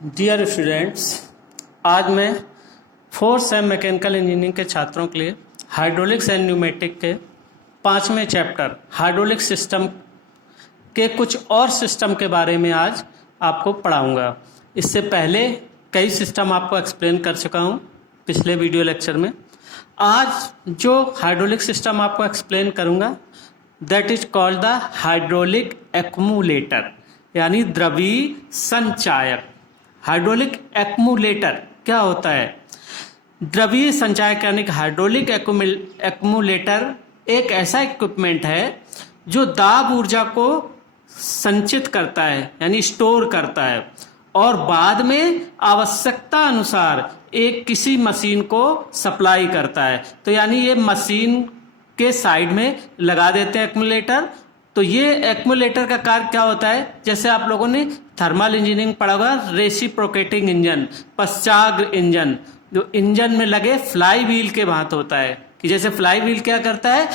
Dear students, आज मैं fourth same mechanical engineering के छात्रों के लिए हाइड्रोलिक्स एंड न्यूमेटिक के 5वें चैप्टर हाइड्रोलिक सिस्टम के कुछ और सिस्टम के बारे में आज आपको पढ़ाऊंगा। इससे पहले कई सिस्टम आपको एक्सप्लेन कर चुका हूं पिछले वीडियो लेक्चर में। आज जो हाइड्रोलिक सिस्टम आपको एक्सप्लेन करूंगा that is called the hydraulic accumulator, यानी द्रवीय संचायक। हाइड्रोलिक एक्यूमुलेटर क्या होता है? द्रवीय संचायक यानी हाइड्रोलिक एक्यूमुलेटर एक ऐसा इक्विपमेंट है जो दाब ऊर्जा को संचित करता है यानी स्टोर करता है और बाद में आवश्यकता अनुसार एक किसी मशीन को सप्लाई करता है। तो यानी ये मशीन के साइड में लगा देते हैं एक्यूमुलेटर। तो ये एक्यूमुलेटर का कार्य क्या होता है? जैसे आप लोगों ने थर्मल इंजीनियरिंग पढ़ा होगा, रेसिप्रोकेटिंग इंजन, पश्चाग्र इंजन, जो इंजन में लगे फ्लाई व्हील के भांत होता है कि जैसे फ्लाई व्हील क्या करता है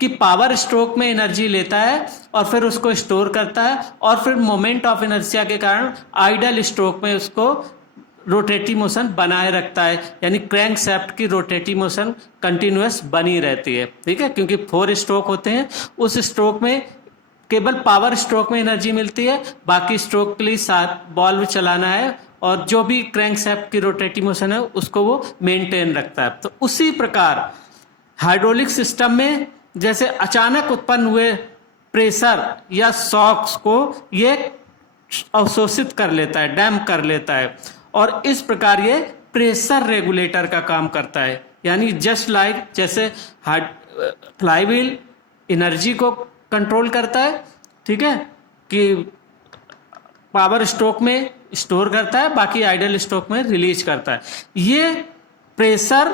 कि पावर स्ट्रोक में एनर्जी लेता है और फिर उसको स्टोर करता है और फिर मोमेंट ऑफ इनर्शिया के कारण आइडल स्ट्रोक में उसको रोटेटिव मोशन बनाए रखता है, यानी क्रैंक शाफ्ट की रोटेटिव मोशन कंटिन्यूअस बनी रहती है। ठीक है, क्योंकि 4 स्ट्रोक होते हैं, उस स्ट्रोक में केवल पावर स्ट्रोक में एनर्जी मिलती है, बाकी स्ट्रोक के लिए 7 बॉल्व चलाना है और जो भी क्रैंक शाफ्ट की रोटेटिव मोशन है उसको वो मेंटेन रखता है। तो उसी प्रकार हाइड्रोलिक सिस्टम में जैसे अचानक उत्पन्न हुए प्रेशर या शॉक्स को ये अवशोषित कर लेता है, डैम्प कर लेता है और इस प्रकार ये प्रेशर रेगुलेटर का काम करता है। यानी जस्ट लाइक जैसे फ्लाईव्हील एनर्जी को कंट्रोल करता है, ठीक है, कि पावर स्ट्रोक में स्टोर करता है, बाकी आइडल स्ट्रोक में रिलीज करता है। ये प्रेशर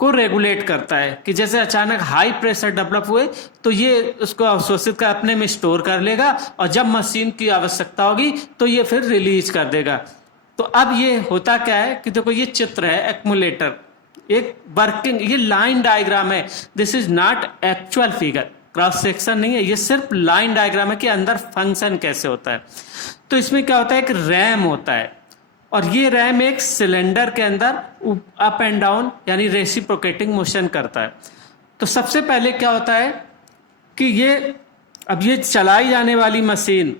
को रेगुलेट करता है कि जैसे अचानक हाई प्रेशर डेवलप हुए तो ये उसको अवशोषित कर अपने में स्टोर कर लेगा और जब मशीन की आवश्यकता होगी तो ये फिर रिलीज कर देगा। तो अब ये होता क्या है कि देखो ये चित्र है एक्यूमुलेटर, एक वर्किंग, ये लाइन डायग्राम है। This is not actual figure, cross section नहीं है, ये सिर्फ लाइन डायग्राम है कि अंदर फंक्शन कैसे होता है। तो इसमें क्या होता है, एक रैम होता है और ये रैम एक सिलेंडर के अंदर अप एंड डाउन यानी रेसिप्रोकेटिंग मोशन करता है। तो सबसे पहले क्या होता है कि ये चलाई जाने वाली मशीन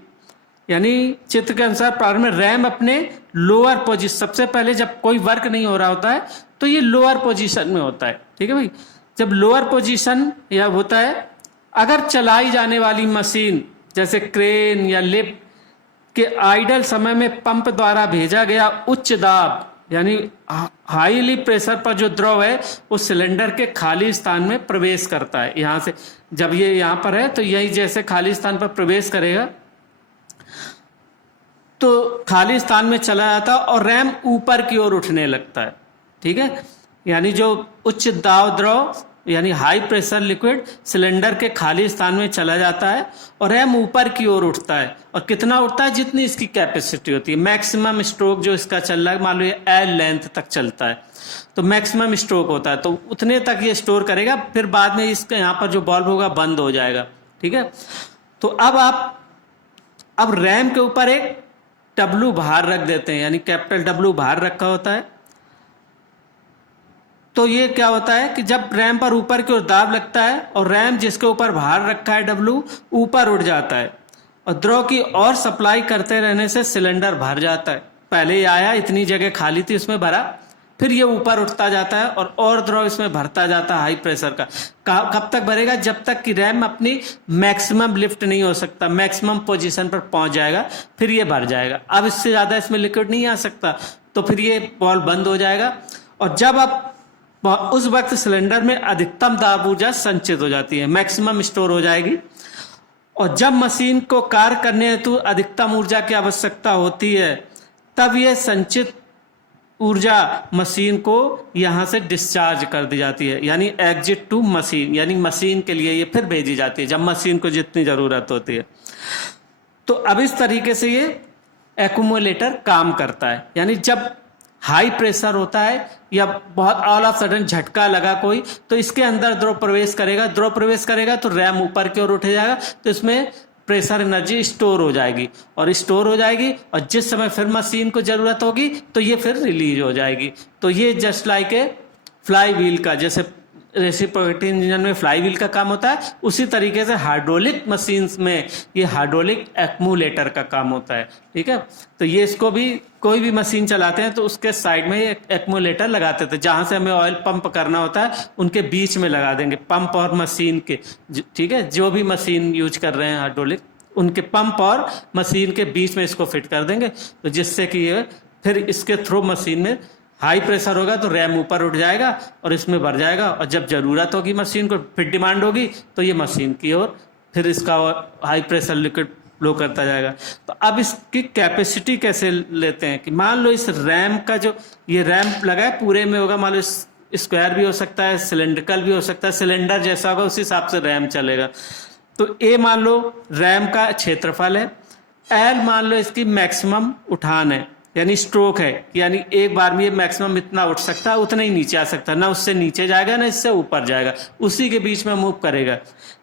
यानी चित्र के अनुसार प्रारंभ में रैम अपने लोअर पोजीशन, सबसे पहले जब कोई वर्क नहीं हो रहा होता है तो ये लोअर पोजीशन में होता है। ठीक है भाई, जब लोअर पोजीशन या होता है, अगर चलाई जाने वाली मशीन जैसे क्रेन या लिफ्ट के आइडल समय में पंप द्वारा भेजा गया उच्च दाब यानी हाईली प्रेशर पर जो द्रव है उस सिलेंडर के खाली स्थान में प्रवेश करता है। यहां से जब ये यहां पर है तो यही जैसे खाली स्थान पर प्रवेश करेगा तो खाली स्थान में चला जाता है और रैम ऊपर की ओर उठने लगता है। ठीक है, यानी जो उच्च दाब द्रव यानी हाई प्रेशर लिक्विड सिलेंडर के खाली स्थान में चला जाता है और रैम ऊपर की ओर उठता है। और कितना उठता है? जितनी इसकी कैपेसिटी होती है। मैक्सिमम स्ट्रोक जो इसका चल रहा है, मान लो ये एल लेंथ तक चलता है तो मैक्सिमम स्ट्रोक होता है, तो उतने तक ये स्टोर करेगा, फिर बाद में इसका यहाँ पर जो बॉल्व होगा बंद हो जाएगा। ठीक है, तो अब रैम के ऊपर एक डब्लू भार रख देते हैं, यानी कैपिटल डब्लू भार रखा होता है। तो ये क्या होता है कि जब रैम पर ऊपर की ओर दाब लगता है और रैम जिसके ऊपर भार रखा है डब्लू ऊपर उठ जाता है और द्रव की और सप्लाई करते रहने से सिलेंडर भर जाता है। पहले ये आया, इतनी जगह खाली थी, उसमें भरा, फिर ये ऊपर उठता जाता है और द्रव इसमें भरता जाता है हाई प्रेशर का। कब तक भरेगा? जब तक कि रैम अपनी मैक्सिमम लिफ्ट नहीं हो सकता, मैक्सिमम पोजीशन पर पहुंच जाएगा, फिर ये भर जाएगा। अब इससे ज्यादा इसमें लिक्विड नहीं आ सकता तो फिर ये बॉल बंद हो जाएगा और जब अब उस वक्त सिलेंडर में अधिकतम दाब ऊर्जा संचित हो जाती है, मैक्सिमम स्टोर हो जाएगी। और जब मशीन को कार्य करने हेतु अधिकतम ऊर्जा की आवश्यकता होती है तब यह संचित ऊर्जा मशीन को यहां से डिस्चार्ज कर दी जाती है, यानी एग्जिट टू मशीन, यानी मशीन के लिए ये फिर भेजी जाती है जब मशीन को जितनी जरूरत होती है। तो अब इस तरीके से ये एक्यूमुलेटर काम करता है, यानी जब हाई प्रेशर होता है या बहुत ऑल ऑफ सडन झटका लगा कोई तो इसके अंदर द्रव प्रवेश करेगा तो रैम ऊपर की ओर उठ जाएगा, तो इसमें प्रेशर एनर्जी स्टोर हो जाएगी, और स्टोर हो जाएगी और जिस समय फिर मशीन को ज़रूरत होगी तो ये फिर रिलीज हो जाएगी। तो ये just like a fly wheel का, जैसे रेसिप्रोकेटिंग इंजन में फ्लाई व्हील का काम होता है, उसी तरीके से हाइड्रोलिक मशीन्स में ये हाइड्रोलिक एक्मुलेटर का काम होता है। ठीक है, तो ये इसको भी कोई भी मशीन चलाते हैं तो उसके साइड में ये एक्मुलेटर लगाते थे, जहाँ से हमें ऑयल पंप करना होता है उनके बीच में लगा देंगे, पंप और मशीन के। ठीक है, जो भी मशीन यूज कर रहे हैं हाइड्रोलिक, उनके पंप और मशीन के बीच में इसको फिट कर देंगे, तो जिससे कि ये फिर इसके थ्रू मशीन में हाई प्रेशर होगा तो रैम ऊपर उठ जाएगा और इसमें भर जाएगा, और जब ज़रूरत होगी मशीन को, फिर डिमांड होगी तो ये मशीन की ओर फिर इसका हाई प्रेशर लिक्विड फ्लो करता जाएगा। तो अब इसकी कैपेसिटी कैसे लेते हैं कि मान लो इस रैम का जो ये रैम लगा है पूरे में होगा, मान लो स्क्वायर भी हो सकता है, सिलेंड्रिकल भी हो सकता है, सिलेंडर जैसा होगा उसी हिसाब से रैम चलेगा। तो ए मान लो रैम का क्षेत्रफल है, एल मान लो इसकी मैक्सिमम उठान है यानी स्ट्रोक है, यानी एक बार में ये मैक्सिमम इतना उठ सकता है, उतना ही नीचे आ सकता है, ना उससे नीचे जाएगा ना इससे ऊपर जाएगा, उसी के बीच में मूव करेगा।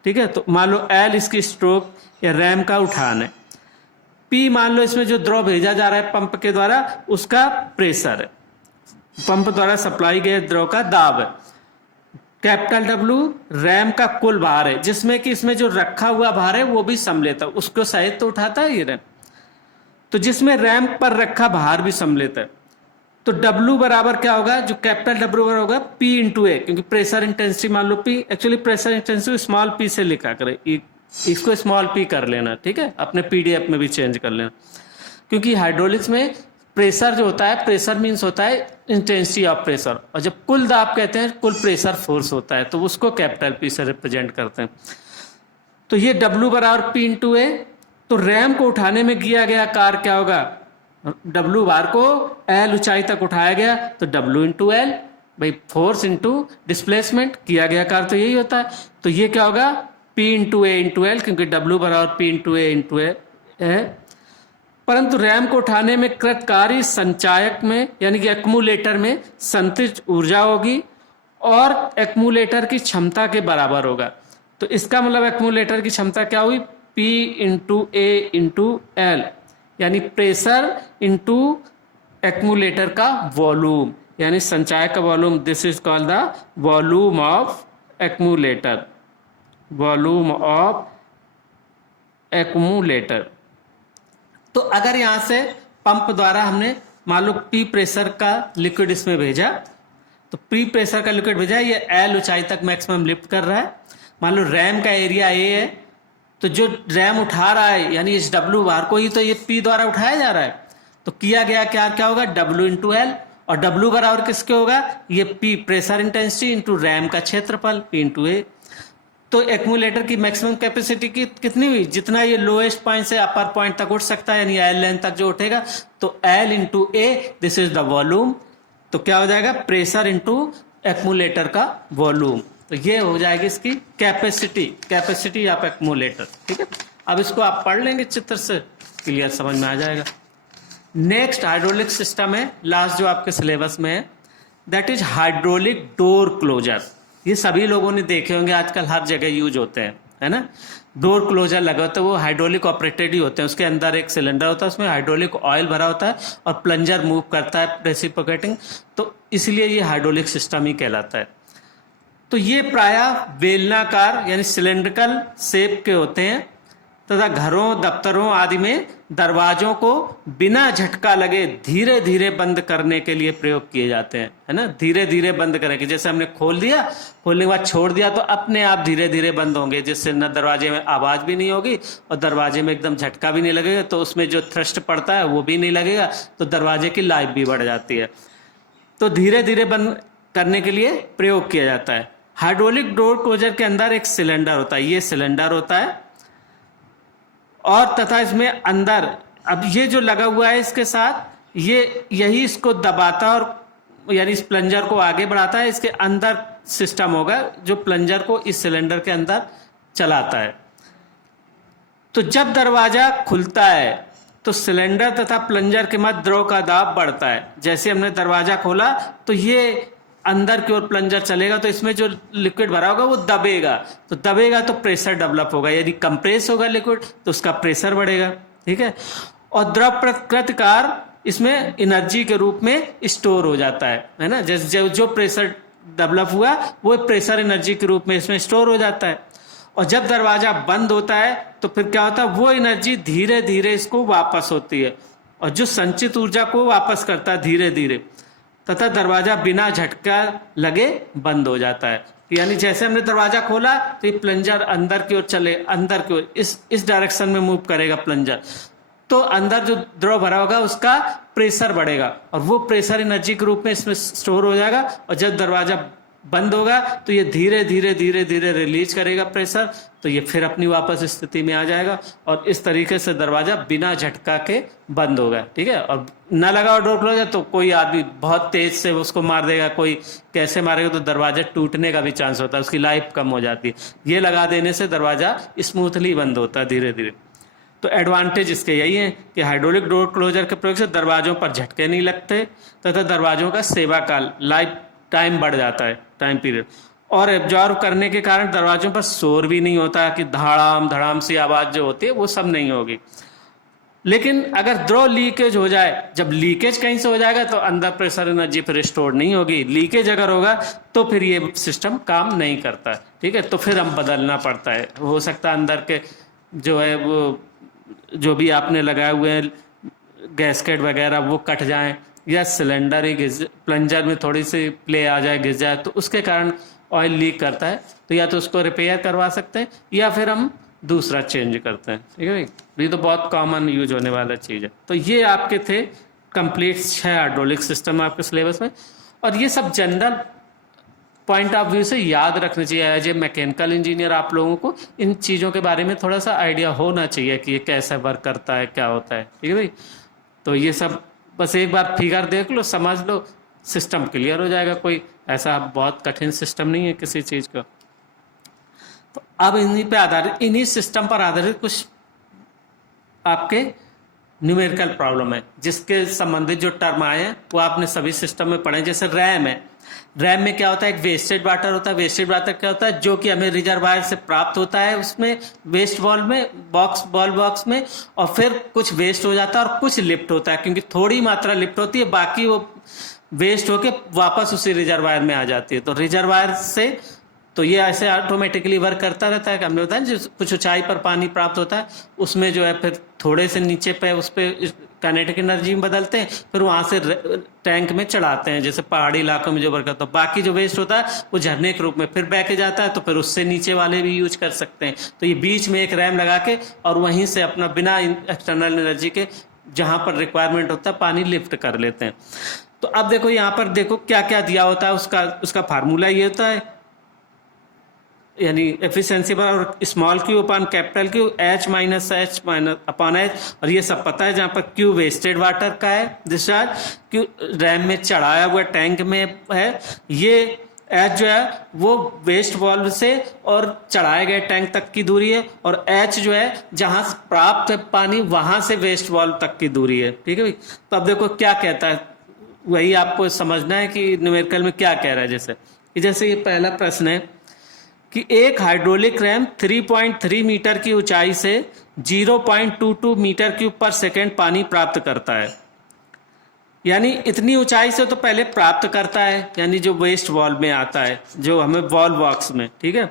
ठीक है, तो मान लो एल इसकी स्ट्रोक या रैम का उठान है, पी मान लो इसमें जो द्रव भेजा जा रहा है पंप के द्वारा उसका प्रेशर है, पंप द्वारा सप्लाई गए द्रव का दाब है, कैपिटल डब्ल्यू रैम का कुल भार है, जिसमें कि इसमें जो रखा हुआ भार है वो भी सम्मिलित है, उसको सहित तो उठाता है ये रैम, तो जिसमें रैम पर रखा भार भी सम्मिलित है। तो W बराबर क्या होगा, जो कैपिटल W बराबर होगा P इंटू ए, क्योंकि प्रेशर इंटेंसिटी मान लो P, actually pressure intensity small p से लिखा करे, इसको स्मॉल p कर लेना। ठीक है, अपने PDF में भी चेंज कर लेना, क्योंकि हाइड्रोलिक्स में प्रेशर जो होता है, प्रेशर मीन्स होता है इंटेंसिटी ऑफ प्रेशर, और जब कुल दाब कहते हैं कुल प्रेशर फोर्स होता है, तो उसको कैपिटल P से रिप्रेजेंट करते हैं। तो ये W बराबर P इंटू ए, तो रैम को उठाने में किया गया कार्य क्या होगा, W बार को L ऊंचाई तक उठाया गया तो W इंटू एल, भाई फोर्स इंटू डिस्प्लेसमेंट, किया गया कार्य तो यही होता है। तो ये क्या होगा P into A into L, क्योंकि W बराबर P इंटू ए इंटू ए है। परंतु रैम को उठाने में कृत कार्य संचायक में यानी कि एक्मुलेटर में संचित ऊर्जा होगी और एक्मुलेटर की क्षमता के बराबर होगा। तो इसका मतलब एक्मुलेटर की क्षमता क्या हुई, P into A into L, यानी प्रेशर इंटू एक्मुलेटर का वॉल्यूम, यानी संचायक का volume. This is called the volume of accumulator, volume of accumulator. तो अगर यहाँ से पंप द्वारा हमने मान लो P प्रेशर का लिक्विड इसमें भेजा, तो P प्रेशर का लिक्विड भेजा, ये L ऊंचाई तक मैक्सिमम लिफ्ट कर रहा है। मान लो रैम का एरिया A है, तो जो रैम उठा रहा है यानी इस W बार को ही तो ये P द्वारा उठाया जा रहा है, तो किया गया क्या होगा W इंटू एल, और W बराबर किसके होगा, ये P pressure intensity into RAM का क्षेत्रफल P इंटू ए। तो एक्मुलेटर की मैक्सिमम कैपेसिटी की कितनी हुई, जितना ये लोएस्ट पॉइंट से अपर पॉइंट तक उठ सकता है, यानी एल लेंथ तक जो उठेगा, तो L into A, this is the volume. तो क्या हो जाएगा, प्रेशर इंटू एक्मुलेटर का वॉल्यूम। तो ये हो जाएगी इसकी कैपेसिटी, कैपेसिटी ऑफ एक्मुलेटर। ठीक है, अब इसको आप पढ़ लेंगे चित्र से, क्लियर समझ में आ जाएगा। नेक्स्ट हाइड्रोलिक सिस्टम है, लास्ट जो आपके सिलेबस में है, that is hydraulic door closer. ये सभी लोगों ने देखे होंगे, आजकल हर जगह यूज होते हैं, है ना। डोर क्लोजर लगा होता है, वो हाइड्रोलिक ऑपरेटेड ही होते हैं, उसके अंदर एक सिलेंडर होता है, उसमें हाइड्रोलिक ऑयल भरा होता है और प्लंजर मूव करता है रेसिप्रोकेटिंग, तो इसलिए ये हाइड्रोलिक सिस्टम ही कहलाता है। तो ये प्रायः बेलनाकार यानी सिलेंड्रिकल शेप के होते हैं तथा घरों, दफ्तरों आदि में दरवाजों को बिना झटका लगे धीरे धीरे बंद करने के लिए प्रयोग किए जाते हैं, है ना। धीरे धीरे बंद करेंगे, जैसे हमने खोल दिया, खोलने के बाद छोड़ दिया तो अपने आप धीरे धीरे बंद होंगे, जिससे न दरवाजे में आवाज़ भी नहीं होगी और दरवाजे में एकदम झटका भी नहीं लगेगा, तो उसमें जो थ्रस्ट पड़ता है वो भी नहीं लगेगा, तो दरवाजे की लाइफ भी बढ़ जाती है। तो धीरे धीरे बंद करने के लिए प्रयोग किया जाता है। हाइड्रोलिक डोर क्लोजर के अंदर एक सिलेंडर होता है, ये सिलेंडर होता है, और तथा इसमें अंदर अब ये जो लगा हुआ है इसके साथ यही इसको दबाता और यानी इस प्लंजर को आगे बढ़ाता है। इसके अंदर सिस्टम होगा जो प्लंजर को इस सिलेंडर के अंदर चलाता है। तो जब दरवाजा खुलता है तो सिलेंडर तथा प्लंजर के मध्य द्रव का दाब बढ़ता है। जैसे हमने दरवाजा खोला तो ये अंदर की ओर प्लंजर चलेगा तो इसमें जो लिक्विड भरा होगा वो दबेगा, तो दबेगा तो प्रेशर डेवलप होगा, यदि कंप्रेस होगा लिक्विड तो उसका प्रेशर बढ़ेगा, ठीक है। और द्रव प्रतिकार इसमें एनर्जी के रूप में स्टोर हो जाता है ना, जैसे जो प्रेशर डेवलप हुआ वो प्रेशर एनर्जी के रूप में इसमें स्टोर हो जाता है। और जब दरवाजा बंद होता है तो फिर क्या होता है, वो एनर्जी धीरे धीरे इसको वापस होती है और जो संचित ऊर्जा को वापस करता है धीरे धीरे, तथा दरवाजा बिना झटका लगे बंद हो जाता है। यानी जैसे हमने दरवाजा खोला तो ये प्लंजर अंदर की ओर चले, अंदर की ओर इस डायरेक्शन में मूव करेगा प्लंजर, तो अंदर जो द्रव भरा होगा उसका प्रेशर बढ़ेगा और वो प्रेशर एनर्जी के रूप में इसमें स्टोर हो जाएगा। और जब दरवाजा बंद होगा तो ये धीरे धीरे धीरे धीरे रिलीज करेगा प्रेशर, तो ये फिर अपनी वापस स्थिति में आ जाएगा और इस तरीके से दरवाजा बिना झटका के बंद होगा, ठीक है। और ना लगा और डोर क्लोजर तो कोई आदमी बहुत तेज से उसको मार देगा, कोई कैसे मारेगा तो दरवाजा टूटने का भी चांस होता है, उसकी लाइफ कम हो जाती है। ये लगा देने से दरवाजा स्मूथली बंद होता है धीरे धीरे। तो एडवांटेज इसके यही है कि हाइड्रोलिक डोर क्लोजर के प्रयोग से दरवाजों पर झटके नहीं लगते तथा दरवाजों का सेवा काल लाइफ टाइम बढ़ जाता है, टाइम पीरियड। और एब्जॉर्व करने के कारण दरवाजों पर शोर भी नहीं होता कि धड़ाम धड़ाम सी आवाज जो होती है वो सब नहीं होगी। लेकिन अगर द्रव लीकेज हो जाए, जब लीकेज कहीं से हो जाएगा तो अंदर प्रेशर एनर्जी फिर स्टोर नहीं होगी, लीकेज अगर होगा तो फिर ये सिस्टम काम नहीं करता है, ठीक है। तो फिर हम बदलना पड़ता है, हो सकता है अंदर के जो है वो जो भी आपने लगाए हुए हैं गैसकेट वगैरह वो कट जाएं, या सिलेंडर ही प्लंजर में थोड़ी सी प्ले आ जाए, घिस जाए, तो उसके कारण ऑयल लीक करता है, तो या तो उसको रिपेयर करवा सकते हैं या फिर हम दूसरा चेंज करते हैं, ठीक है भाई। ये तो बहुत कॉमन यूज होने वाला चीज़ है। तो ये आपके थे कंप्लीट 6 हाइड्रोलिक सिस्टम आपके सिलेबस में, और ये सब जनरल पॉइंट ऑफ व्यू से याद रखना चाहिए। एज ए मैकेनिकल इंजीनियर आप लोगों को इन चीज़ों के बारे में थोड़ा सा आइडिया होना चाहिए कि ये कैसे वर्क करता है, क्या होता है, ठीक है भाई। तो ये सब बस एक बार फिगर देख लो, समझ लो, सिस्टम क्लियर हो जाएगा। कोई ऐसा बहुत कठिन सिस्टम नहीं है किसी चीज़ का। तो अब इन्हीं पे आधारित, इन्हीं सिस्टम पर आधारित कुछ आपके न्यूमेरिकल प्रॉब्लम है जिसके संबंधित जो टर्म आए हैं वो आपने सभी सिस्टम में पढ़े। जैसे रैम है, रैम में क्या होता है, एक वेस्टेड वाटर होता है। वेस्टेड वाटर क्या होता है, जो कि हमें रिजर्वायर से प्राप्त होता है उसमें वेस्ट बॉल में बॉल बॉक्स में, और फिर कुछ वेस्ट हो जाता है और कुछ लिफ्ट होता है, क्योंकि थोड़ी मात्रा लिफ्ट होती है, बाकी वो वेस्ट होके वापस उसी रिजर्वायर में आ जाती है। तो रिजर्वायर से तो ये ऐसे ऑटोमेटिकली वर्क करता रहता है। हमने बताया जो कुछ ऊंचाई पर पानी प्राप्त होता है उसमें जो है फिर थोड़े से नीचे पे उस पर काइनेटिक एनर्जी में बदलते हैं, फिर वहां से टैंक में चढ़ाते हैं, जैसे पहाड़ी इलाकों में जो वर्क करता है। बाकी जो वेस्ट होता है वो झरने के रूप में फिर बह के जाता है, तो फिर उससे नीचे वाले भी यूज कर सकते हैं। तो ये बीच में एक रैम लगा के और वहीं से अपना बिना एक्सटर्नल एनर्जी के जहां पर रिक्वायरमेंट होता है पानी लिफ्ट कर लेते हैं। तो अब देखो यहाँ पर देखो क्या क्या दिया होता है, उसका फार्मूला ये होता है, यानी एफिशिएंसी पर और small Q upon capital Q H minus H minus upon H, और ये सब पता है। जहाँ पर क्यू वेस्टेड वाटर का है डिस्चार्ज, क्यू रैम में चढ़ाया हुआ टैंक में है, ये H जो है वो वेस्ट वाल्व से और चढ़ाए गए टैंक तक की दूरी है, और H जो है जहाँ प्राप्त है पानी वहां से वेस्ट वाल्व तक की दूरी है, ठीक है भाई। तो अब देखो क्या कहता है, वही आपको समझना है कि न्यूमेरिकल में क्या कह रहा है। जैसे ये पहला प्रश्न है कि एक हाइड्रोलिक रैम 3.3 मीटर की ऊंचाई से 0.22 मीटर क्यूब पर सेकेंड पानी प्राप्त करता है। यानी इतनी ऊंचाई से तो पहले प्राप्त करता है, यानी जो वेस्ट वॉल्व में आता है, जो हमें वॉल्व बॉक्स में, ठीक है।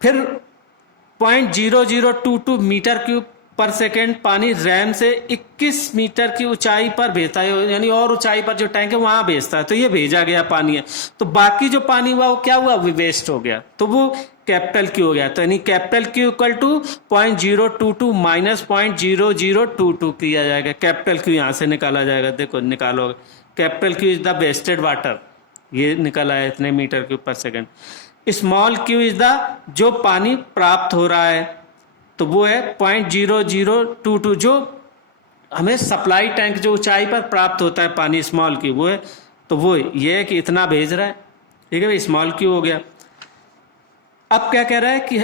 फिर 0.0022 मीटर क्यूब पर सेकेंड पानी रैम से 21 मीटर की ऊंचाई पर भेजता है, यानी और ऊंचाई पर जो टैंक है वहां भेजता है। तो ये भेजा गया पानी है, तो बाकी जो पानी हुआ वो क्या हुआ, वो वेस्ट हो गया, तो वो कैपिटल क्यू हो गया। तो यानी capital Q equal to 0.022 minus 0.0022 किया जाएगा। कैपिटल क्यू यहां से निकाला जाएगा, देखो निकालोगे, capital Q is the wasted water, ये निकला है इतने मीटर क्यूब पर second. Small Q is the जो पानी प्राप्त हो रहा है, तो वो है 0.0022, जो हमें सप्लाई टैंक जो ऊंचाई पर प्राप्त होता है पानी, स्मॉल क्यू वो है। तो वो ये है कि इतना भेज रहा है, ठीक है भाई, स्मॉल क्यू हो गया। अब क्या कह रहा है कि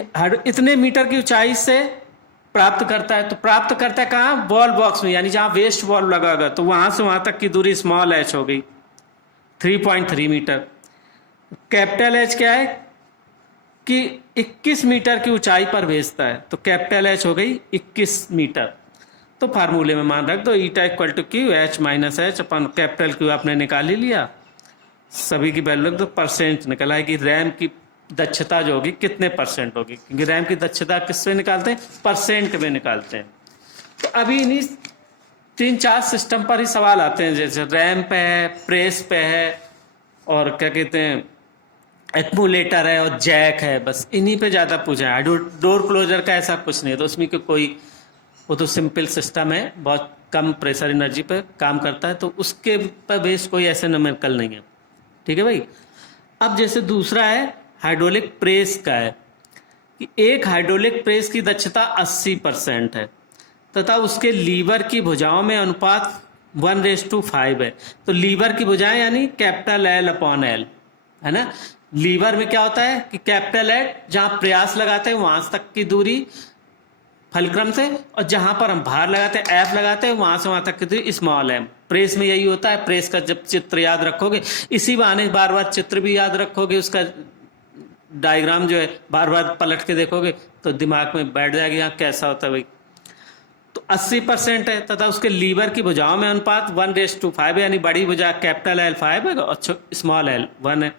इतने मीटर की ऊंचाई से प्राप्त करता है, तो प्राप्त करता है कहाँ, वॉल्व बॉक्स में, यानी जहां वेस्ट वॉल्व लगा होगा, तो वहां से वहां तक की दूरी स्मॉल h हो गई, 3.3 मीटर। कैपिटल एच क्या है कि 21 मीटर की ऊंचाई पर भेजता है, तो कैपिटल एच हो गई 21 मीटर। तो फार्मूले में मान रख दो eta equal to Q H minus H अपन कैपिटल क्यू आपने निकाल ही लिया, सभी की वैल्यू रख दो, परसेंट निकल आएगी। रैम की दक्षता जो होगी कितने परसेंट होगी, क्योंकि रैम की दक्षता किससे निकालते हैं, परसेंट में निकालते हैं। तो अभी इन्हीं 3-4 सिस्टम पर ही सवाल आते हैं, जैसे रैम पे है, प्रेस पे है, और क्या कहते हैं एक्मुलेटर है और जैक है, बस इन्हीं पे ज़्यादा पूछा है। डोर क्लोजर का ऐसा कुछ नहीं है, तो उसमें कोई वो तो सिंपल सिस्टम है, बहुत कम प्रेशर एनर्जी पे काम करता है, तो उसके पर बेस कोई ऐसे न्यूमेरिकल नहीं है। ठीक है भाई। अब जैसे दूसरा है हाइड्रोलिक प्रेस का है कि एक हाइड्रोलिक प्रेस की दक्षता 80% है तथा उसके लीवर की भुजाओं में अनुपात 1:5 है। तो लीवर की भुजाएं यानी कैपिटल एल अपॉन एल है ना। लीवर में क्या होता है कि कैपिटल एल जहां प्रयास लगाते हैं वहां तक की दूरी फलक्रम से, और जहां पर हम भार लगाते हैं एफ लगाते हैं वहां से वहां तक की दूरी स्मॉल एम। प्रेस में यही होता है। प्रेस का जब चित्र याद रखोगे, इसी बहाने बार बार चित्र भी याद रखोगे, उसका डायग्राम जो है बार बार पलट के देखोगे तो दिमाग में बैठ जाएगा यहाँ कैसा होता है भाई। तो 80% है तथा उसके लीवर की भुजाओं में अनुपात 1:5 यानी बड़ी भुजा कैपिटल एल 5 है और स्मॉल एल 1 है।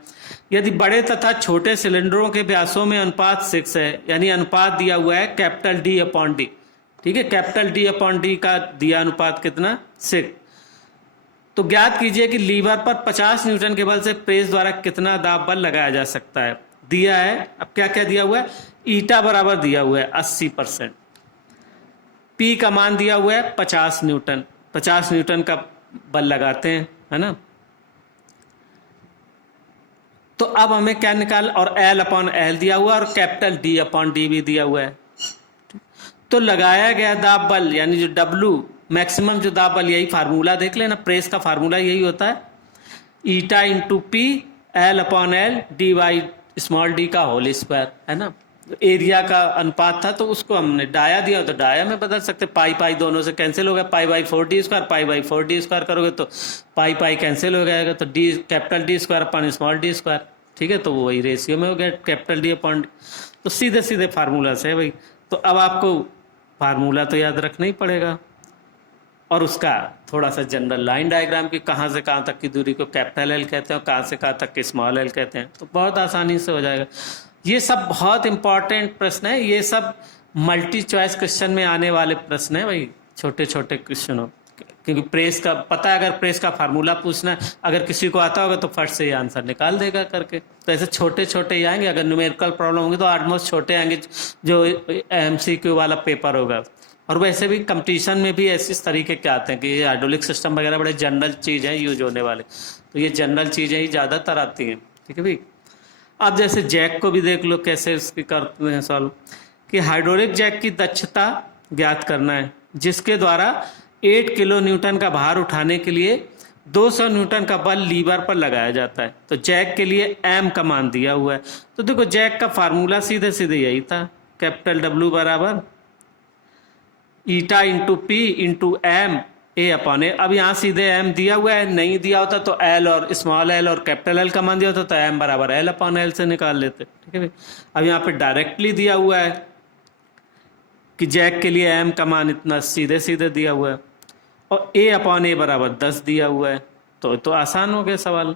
यदि बड़े तथा छोटे सिलेंडरों के व्यासों में अनुपात 6 है, यानी अनुपात दिया हुआ है कैपिटल डी अपॉन डी। ठीक है, कैपिटल डी अपॉन डी का दिया अनुपात कितना 6। तो ज्ञात कीजिए कि लीवर पर 50 न्यूटन के बल से प्रेस द्वारा कितना दाब बल लगाया जा सकता है। दिया है, अब क्या क्या दिया हुआ है, ईटा बराबर दिया हुआ है 80%, पी का मान दिया हुआ है 50 न्यूटन, 50 न्यूटन का बल लगाते हैं है ना। तो अब हमें क्या निकाल, और एल अपॉन एल दिया हुआ है और कैपिटल डी अपॉन डी भी दिया हुआ है। तो लगाया गया दाब बल यानी जो डब्लू मैक्सिमम जो दाब बल, यही फार्मूला देख लेना, प्रेस का फार्मूला यही होता है eta into P L upon L D Y small D का होल स्क्वायर है ना। एरिया का अनुपात था तो उसको हमने डाया दिया, तो डाया में बदल सकते, पाई पाई दोनों से कैंसिल हो गया, पाई/4d², पाई/4d² करोगे तो पाई पाई कैंसिल हो जाएगा, तो D capital D square upon small D square. ठीक है, तो वही रेशियो में हो गया कैपिटल डी अपॉन डी। तो सीधे सीधे फार्मूला से है भाई। तो अब आपको फार्मूला तो याद रखना ही पड़ेगा, और उसका थोड़ा सा जनरल लाइन डायग्राम की कहाँ से कहाँ तक की दूरी को कैपिटल एल कहते हैं और कहाँ से कहाँ तक के स्मॉल एल कहते हैं, तो बहुत आसानी से हो जाएगा। ये सब बहुत इंपॉर्टेंट प्रश्न है, ये सब मल्टी चॉइस क्वेश्चन में आने वाले प्रश्न है भाई, छोटे छोटे क्वेश्चन हो, क्योंकि प्रेस का पता है, अगर प्रेस का फार्मूला पूछना है, अगर किसी को आता होगा तो फट से ये आंसर निकाल देगा करके। तो ऐसे छोटे छोटे ही आएंगे, अगर न्यूमेरिकल प्रॉब्लम होगी तो ऑलमोस्ट छोटे आएंगे जो MCQ वाला पेपर होगा। और वैसे भी कंपटीशन में भी ऐसे इस तरीके के आते हैं कि ये हाइड्रोलिक सिस्टम वगैरह बड़े जनरल चीज़ हैं यूज होने वाले, तो ये जनरल चीज़ें ही ज़्यादातर आती हैं। ठीक है भाई। अब जैसे जैक को भी देख लो कैसे इसकी करते हैं सॉल्व, कि हाइड्रोलिक जैक की दक्षता ज्ञात करना है जिसके द्वारा 8 किलो न्यूटन का भार उठाने के लिए 200 न्यूटन का बल लीवर पर लगाया जाता है। तो जैक के लिए एम का मान दिया हुआ है। तो देखो जैक का फार्मूला सीधे सीधे यही था, कैपिटल डब्ल्यू बराबर eta into P into M A upon A. अब यहाँ सीधे एम दिया हुआ है, नहीं दिया होता तो एल और स्मॉल एल और कैपिटल एल का मान दिया होता तो एम बराबर एल अपॉन एल से निकाल लेते। ठीक है भाई। अब यहाँ पे डायरेक्टली दिया हुआ है कि जैक के लिए एम का मान इतना, सीधे सीधे दिया हुआ है, और ए अपॉन ए बराबर 10 दिया हुआ है, तो आसान हो गया सवाल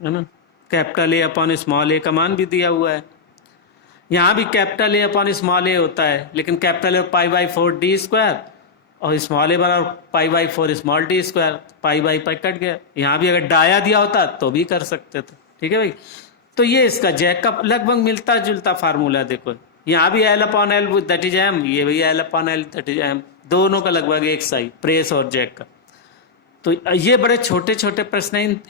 है ना। कैपिटल ए अपॉन स्मॉल ए का मान भी दिया हुआ है, यहाँ भी कैपिटल ए अपॉन स्मॉल ए होता है, लेकिन कैपिटल ए पाई/4d² और स्मॉल ए बराबर पाई/4 स्मॉल डी स्क्वायर, पाई/पाई कट गया। यहाँ भी अगर डाया दिया होता तो भी कर सकते थे। ठीक है भाई। तो ये इसका जैक का लगभग मिलता जुलता फार्मूला देखो, यहाँ भी L upon L that is M, ये भी L upon L that is M, दोनों का लगभग एक सा ही, प्रेस और जैक का। तो ये बड़े छोटे छोटे प्रश्न हैं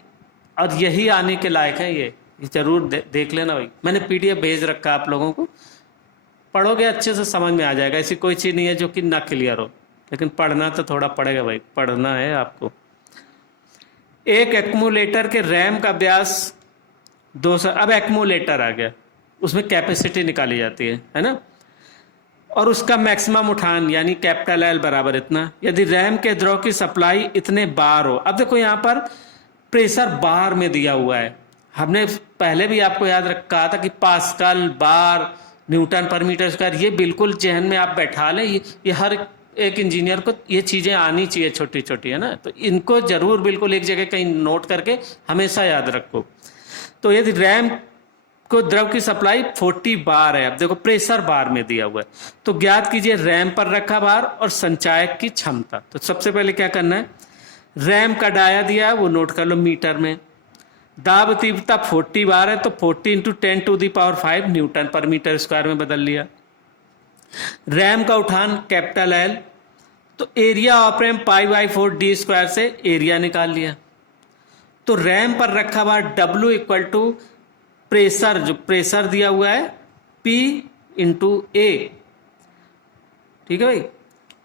और यही आने के लायक हैं, ये जरूर देख लेना भाई। मैंने PDF भेज रखा आप लोगों को, पढ़ोगे अच्छे से समझ में आ जाएगा। ऐसी कोई चीज़ नहीं है जो कि ना क्लियर हो, लेकिन पढ़ना तो थोड़ा पड़ेगा भाई, पढ़ना है आपको। एक एक्मुलेटर के रैम का व्यास 200, अब एक्मुलेटर आ गया, उसमें कैपेसिटी निकाली जाती है ना, और उसका मैक्सिमम उठान यानी कैपिटल एल बराबर इतना, यदि रैम के द्रव की सप्लाई इतने बार हो। अब देखो यहाँ पर प्रेशर बार में दिया हुआ है। हमने पहले भी आपको याद रखा था कि पास्कल, बार, न्यूटन पर मीटर स्क्वायर, ये बिल्कुल जहन में आप बैठा लें। ये हर एक इंजीनियर को ये चीज़ें आनी चाहिए, छोटी छोटी, है ना। तो इनको जरूर बिल्कुल एक जगह कहीं नोट करके हमेशा याद रखो। तो यदि रैम को द्रव की सप्लाई 40 बार है, अब देखो प्रेशर बार में दिया हुआ है, तो ज्ञात कीजिए रैम पर रखा भार और संचायक की क्षमता। तो सबसे पहले क्या करना है, रैम का डाया दिया है वो नोट कर लो मीटर में। दाब तीव्रता 40 बार है तो 40 इंटू 10⁵ न्यूटन पर मीटर स्क्वायर में बदल लिया। रैम का उठान कैपिटल एल, तो area of ram π/4 d square से एरिया निकाल लिया। तो रैम पर रखा भार W इक्वल टू प्रेशर, जो प्रेशर दिया हुआ है P इंटू ए, ठीक है भाई,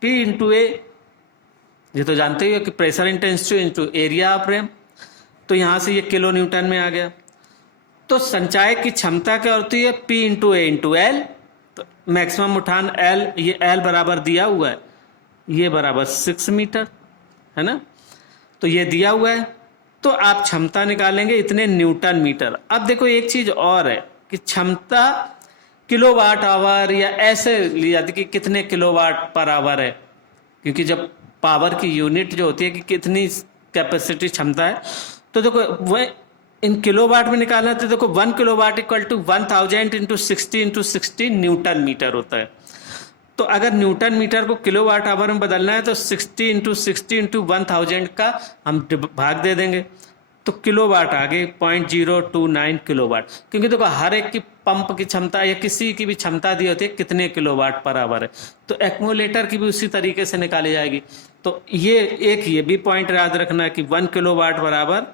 P इंटू ए, ये तो जानते ही हो कि pressure intensity into area of RAM. तो यहां से ये किलो न्यूटन में आ गया। तो संचायक की क्षमता क्या होती है, P into A into L. तो मैक्सिमम उठान L, ये L बराबर दिया हुआ है, ये बराबर 6 मीटर, है ना। तो ये दिया हुआ है, तो आप क्षमता निकालेंगे इतने न्यूटन मीटर। अब देखो एक चीज और है कि क्षमता किलोवाट आवर या ऐसे लिया कि कितने किलोवाट पर आवर है, क्योंकि जब पावर की यूनिट जो होती है कि कितनी कैपेसिटी क्षमता है, तो देखो वह इन किलोवाट में निकालना, तो देखो 1 kilowatt equal to 1000 into 60 newton metre होता है। तो अगर न्यूटन मीटर को किलोवाट आवर में बदलना है तो 60 इंटू 1000 का हम भाग दे देंगे, तो किलोवाट आ गए 0.029 किलोवाट। क्योंकि देखो हर एक की पंप की क्षमता या किसी की भी क्षमता दी होती है कितने किलोवाट पर आवर है, तो एक्यूमुलेटर की भी उसी तरीके से निकाली जाएगी। तो ये भी पॉइंट याद रखना है कि 1 किलोवाट बराबर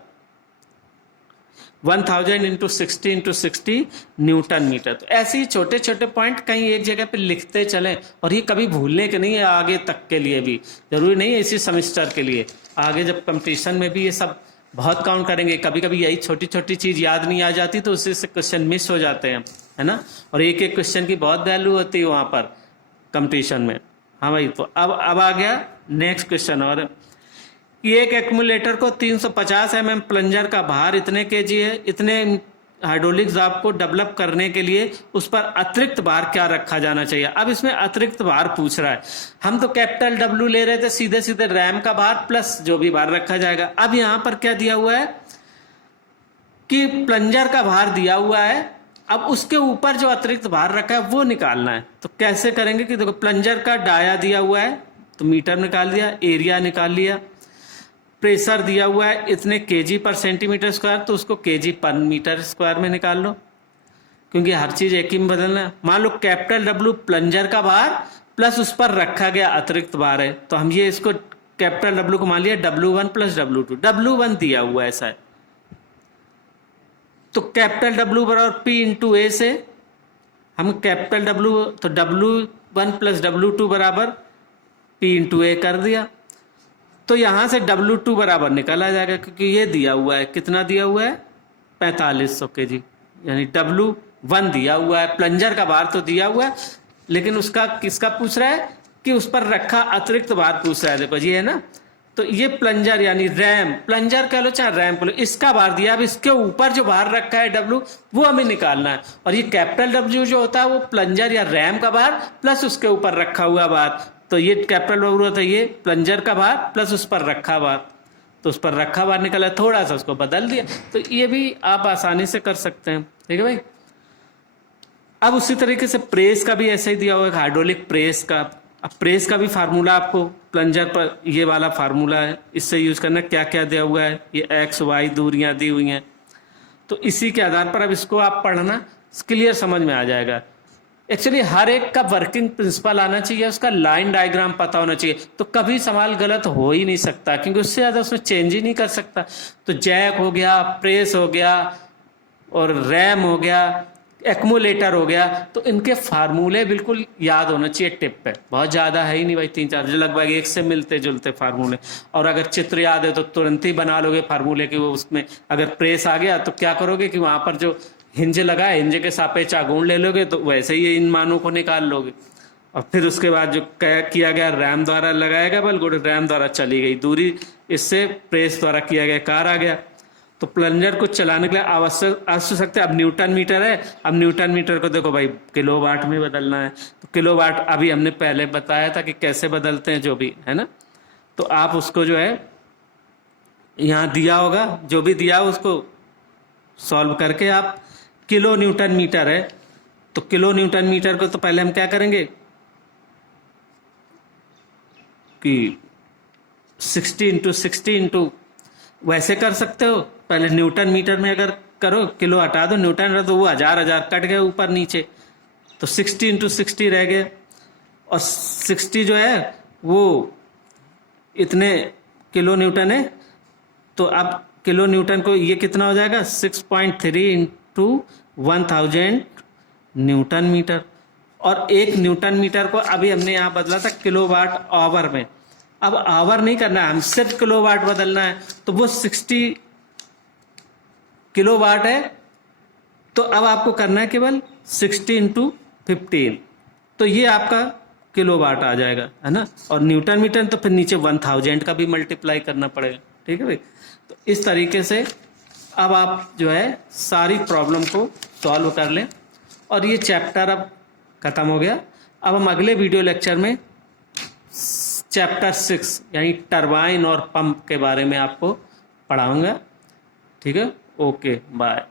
1000 इंटू 60 न्यूटन मीटर। तो ऐसे ही छोटे छोटे पॉइंट कहीं एक जगह पे लिखते चलें, और ये कभी भूलने के नहीं है, आगे तक के लिए भी जरूरी नहीं है इसी सेमेस्टर के लिए, आगे जब कंपटीशन में भी ये सब बहुत काउंट करेंगे। कभी कभी यही छोटी छोटी चीज याद नहीं आ जाती तो उससे से क्वेश्चन मिस हो जाते हैं, है ना। और एक एक क्वेश्चन की बहुत वैल्यू होती है वहां पर कंपटीशन में। हाँ भाई, तो अब आ गया नेक्स्ट क्वेश्चन, और कि एक एक्यूमुलेटर को 350 mm प्लंजर का भार इतने केजी है, इतने हाइड्रोलिक दाब को डेवलप करने के लिए उस पर अतिरिक्त भार क्या रखा जाना चाहिए। अब इसमें अतिरिक्त भार पूछ रहा है, हम तो कैपिटल W ले रहे थे, सीधे सीधे रैम का भार प्लस जो भी भार रखा जाएगा। अब यहां पर क्या दिया हुआ है कि प्लंजर का भार दिया हुआ है, अब उसके ऊपर जो अतिरिक्त भार रखा है वो निकालना है। तो कैसे करेंगे कि देखो प्लंजर का डाया दिया हुआ है तो मीटर निकाल दिया, एरिया निकाल लिया, प्रेशर दिया हुआ है इतने केजी पर सेंटीमीटर स्क्वायर, तो उसको केजी पर मीटर स्क्वायर में निकाल लो, क्योंकि हर चीज एक ही में बदलना है। मान लो कैपिटल W प्लंजर का भार प्लस उस पर रखा गया अतिरिक्त भार है, तो हम ये इसको कैपिटल W को मान लिया W1 प्लस W2, W1 दिया हुआ है ऐसा है, तो कैपिटल W बराबर P इंटू ए से हम कैपिटल W, तो W1 प्लस W2 बराबर P इंटू ए कर दिया। तो यहां से W2 बराबर निकल आ जाएगा, क्योंकि ये दिया हुआ है, कितना दिया हुआ है 4500 केजी, यानी W1 दिया हुआ है, प्लंजर का भार तो दिया हुआ है, लेकिन उसका किसका पूछ रहा है कि उस पर रखा अतिरिक्त भार पूछ रहा है। देखो ये है ना, तो ये प्लंजर यानी रैम, प्लंजर कह लो चाहे रैम कह लो, इसका भार दिया, अब इसके ऊपर जो भार रखा है W वो हमें निकालना है। और ये कैपिटल W जो होता है वो प्लंजर या रैम का भार प्लस उसके ऊपर रखा हुआ भार, तो ये कैपिटल W होता है, ये प्लंजर का भार प्लस उस पर रखा भार, तो उस पर रखा भार निकला, थोड़ा सा उसको बदल दिया। तो ये भी आप आसानी से कर सकते हैं, ठीक है भाई। अब उसी तरीके से प्रेस का भी ऐसे ही दिया हुआ है, हाइड्रोलिक प्रेस का। अब प्रेस का भी फार्मूला आपको प्लंजर पर ये वाला फार्मूला है, इससे यूज करना। क्या क्या दिया हुआ है, ये एक्स वाई दूरियां दी हुई हैं, तो इसी के आधार पर अब इसको आप पढ़ना, क्लियर समझ में आ जाएगा। एक्चुअली हर एक का वर्किंग प्रिंसिपल आना चाहिए, उसका लाइन डायग्राम पता होना चाहिए, तो कभी सवाल गलत हो ही नहीं सकता, क्योंकि उससे ज्यादा उसमें चेंज ही नहीं कर सकता। तो जैक हो गया, प्रेस हो गया, और रैम हो गया, एक्यूमुलेटर हो गया, तो इनके फार्मूले बिल्कुल याद होना चाहिए टिप पे। बहुत ज्यादा है ही नहीं भाई, 3-4 लगभग एक से मिलते जुलते फार्मूले। और अगर चित्र याद है तो तुरंत ही बना लोगे फार्मूले की। वो उसमें अगर प्रेस आ गया तो क्या करोगे कि वहां पर जो हिंज लगा है, हिंज के सापेक्ष आघूर्ण ले लोगे, तो वैसे ही इन मानों को निकाल लोगे। और फिर उसके बाद जो किया गया रैम द्वारा लगाया गया बल, रैम द्वारा चली गई दूरी, इससे प्रेस द्वारा किया गया कार आ गया। तो प्लंजर को चलाने के लिए आवश्यक अब न्यूटन मीटर है। अब न्यूटन मीटर को देखो भाई किलोवाट में बदलना है, तो किलोवाट अभी हमने पहले बताया था कि कैसे बदलते हैं जो भी है ना। तो आप उसको जो है यहाँ दिया होगा, जो भी दिया हो उसको सॉल्व करके आप, किलो न्यूटन मीटर है तो किलो न्यूटन मीटर को तो पहले हम क्या करेंगे कि 60 इंटू 60 इंटू वैसे कर सकते हो। पहले न्यूटन मीटर में अगर करो, किलो हटा दो, न्यूटन रह तो वो हजार कट गए ऊपर नीचे, तो 60 इंटू 60 रह गए। और 60 जो है वो इतने किलो न्यूटन है, तो अब किलो न्यूटन को ये कितना हो जाएगा 6.3 इंटू 1000 न्यूटन मीटर। और एक न्यूटन मीटर को अभी हमने यहाँ बदला था किलोवाट आवर में, अब आवर नहीं करना है, हम सिर्फ किलोवाट बदलना है। तो वो 60 किलोवाट है, तो अब आपको करना है केवल 60 इंटू 15, तो ये आपका किलोवाट आ जाएगा, है ना। और न्यूटन मीटर तो फिर नीचे 1000 का भी मल्टीप्लाई करना पड़ेगा, ठीक है भाई। तो इस तरीके से अब आप जो है सारी प्रॉब्लम को सॉल्व कर लें, और ये चैप्टर अब खत्म हो गया। अब हम अगले वीडियो लेक्चर में चैप्टर 6 यानी टरबाइन और पंप के बारे में आपको पढ़ाऊंगा, ठीक है। Okay bye.